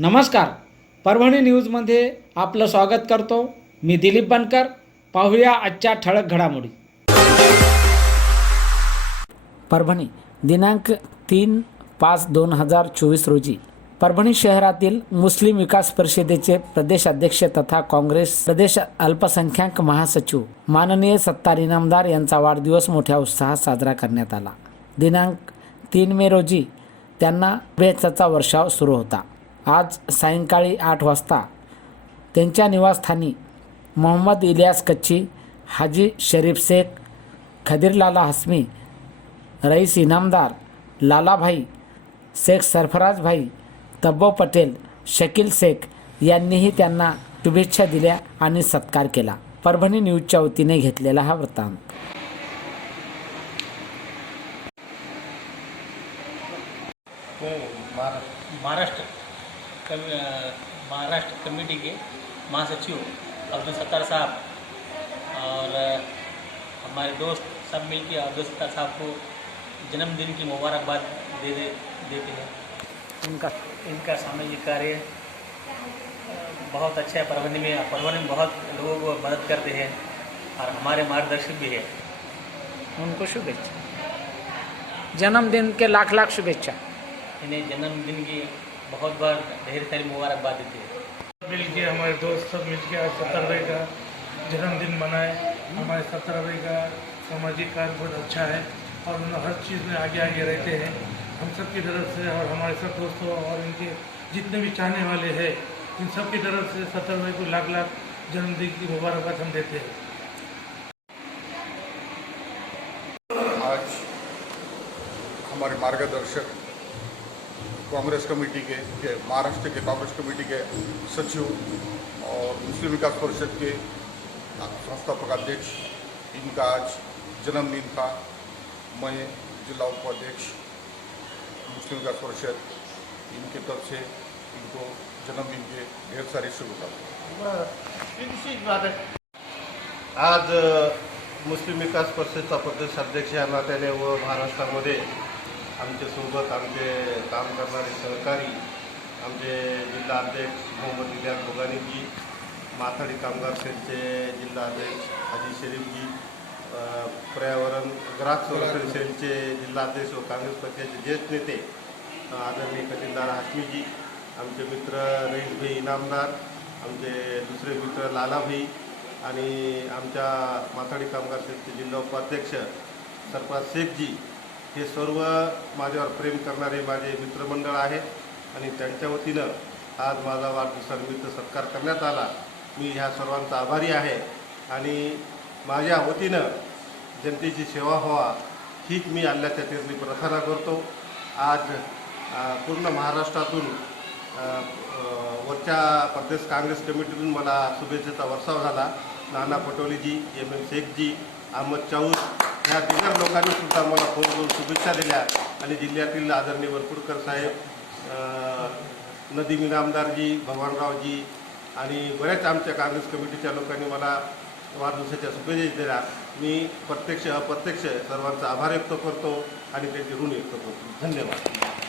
नमस्कार. परभणी न्यूजमध्ये आपलं स्वागत करतो. मी दिलीप बनकर. पाहूया आजच्या ठळक घडामोडी. परभणी दिनांक तीन पाच दोन हजार चोवीस रोजी परभणी शहरातील मुस्लिम विकास परिषदेचे प्रदेशाध्यक्ष तथा काँग्रेस प्रदेश अल्पसंख्याक महासचिव माननीय सत्तार इनामदार यांचा वाढदिवस मोठ्या उत्साहात साजरा करण्यात आला. दिनांक तीन मे रोजी त्यांना शुभेच्छाचा वर्षाव सुरू होता. आज सायंकाळी आठ वाजता त्यांच्या निवासस्थानी मोहम्मद इलियास कच्ची हाजी शरीफ शेख खदीरलाला हसमी रईस इनामदार लालाभाई शेख सरफराजभाई तब्बो पटेल शकील शेख यांनीही त्यांना शुभेच्छा दिल्या आणि सत्कार केला. परभणी न्यूजच्या वतीने घेतलेला हा वृत्तांत. महाराष्ट्र. कम- महाराष्ट्र कमेटी के महासचिव अब्दुल सत्तार साहब और हमारे दोस्त सब मिल के अब्दुल सत्तार साहब को जन्मदिन की मुबारकबाद दे दे देते हैं। उनका इनका सामाजिक कार्य बहुत अच्छा है परभणी में परभणी में बहुत लोगों को मदद करते हैं और हमारे मार्गदर्शक भी है। उनको शुभेच्छा। जन्मदिन के लाख लाख शुभेच्छा। इन्हें जन्मदिन की बहुत बार ढेर सारी मुबारकबाद देते हैं। मिल के हमारे दोस्त सब मिल के आज सत्तर भाई का जन्मदिन मनाए। हमारे सत्तर भाई का सामाजिक कार्य बहुत अच्छा है और उन्हें हर चीज़ में आगे आगे रहते हैं। हम सब की तरफ़ से और हमारे सब दोस्तों और इनके जितने भी चाहने वाले हैं इन सब की तरफ़ से सत्तर भाई को लाख लाख जन्मदिन की मुबारकबाद हम देते हैं। आज हमारे मार्गदर्शक कांग्रेस कमेटी के, के महाराष्ट्र के कांग्रेस कमेटी के सचिव और मुस्लिम विकास परिषद के संस्थापक अध्यक्ष इनका आज जन्मदिन था। मैं जिला उपाध्यक्ष मुस्लिम विकास परिषद इनके तरफ से इनको जन्मदिन के ढेर सारी शुभकामनाएं। आज मुस्लिम विकास परिषदचा प्रदेशाध्यक्ष या नात्याने व महाराष्ट्रामध्ये आमच्यासोबत आमचे काम करणारे सहकारी आमचे जिल्हा अध्यक्ष मोहम्मद इलियास भोगानीजी माथाडी कामगार सेलचे जिल्हा अध्यक्ष हाजी शरीफजी पर्यावरण ग्राहक संरक्षण सेलचे जिल्हा अध्यक्ष व काँग्रेस पक्षाचे ज्येष्ठ नेते आदरणीय कटीलदार हासमीजी आमचे मित्र रईसभाई इनामदार आमचे दुसरे मित्र लालाभाई आणि आमच्या माथाडी कामगार सेलचे जिल्हा उपाध्यक्ष सरपंच शेखजी हे सर्व माझ्यावर प्रेम करणारे माझे मित्रमंडळ आहेत आणि त्यांच्या वतीनं आज माझा वाढदिवसानिमित्त सत्कार करण्यात आला. मी ह्या सर्वांचा आभारी आहे आणि माझ्या वतीनं जनतेची सेवा व्हावा हीच मी आल्याच्या तिरणी प्रार्थना करतो. आज पूर्ण महाराष्ट्रातून वरच्या प्रदेश काँग्रेस कमिटीतून मला शुभेच्छेचा वर्षाव झाला. नाना पटोलेजी एम एम शेखजी अहमद चाऊस ह्या दिगर लोकांनी शुभेच्छा दिल्या आणि जिल्ह्यातील आदरणीय वरपुडकर साहेब अ, आमदारजी भगवानरावजी आणि बऱ्याच आमच्या काँग्रेस कमिटीच्या लोकांनी मला वाढदिवसाच्या शुभेच्छा दिल्या. मी प्रत्यक्ष अप्रत्यक्ष सर्वांचा आभार व्यक्त करतो आणि त्यांचे ऋण व्यक्त करतो. धन्यवाद.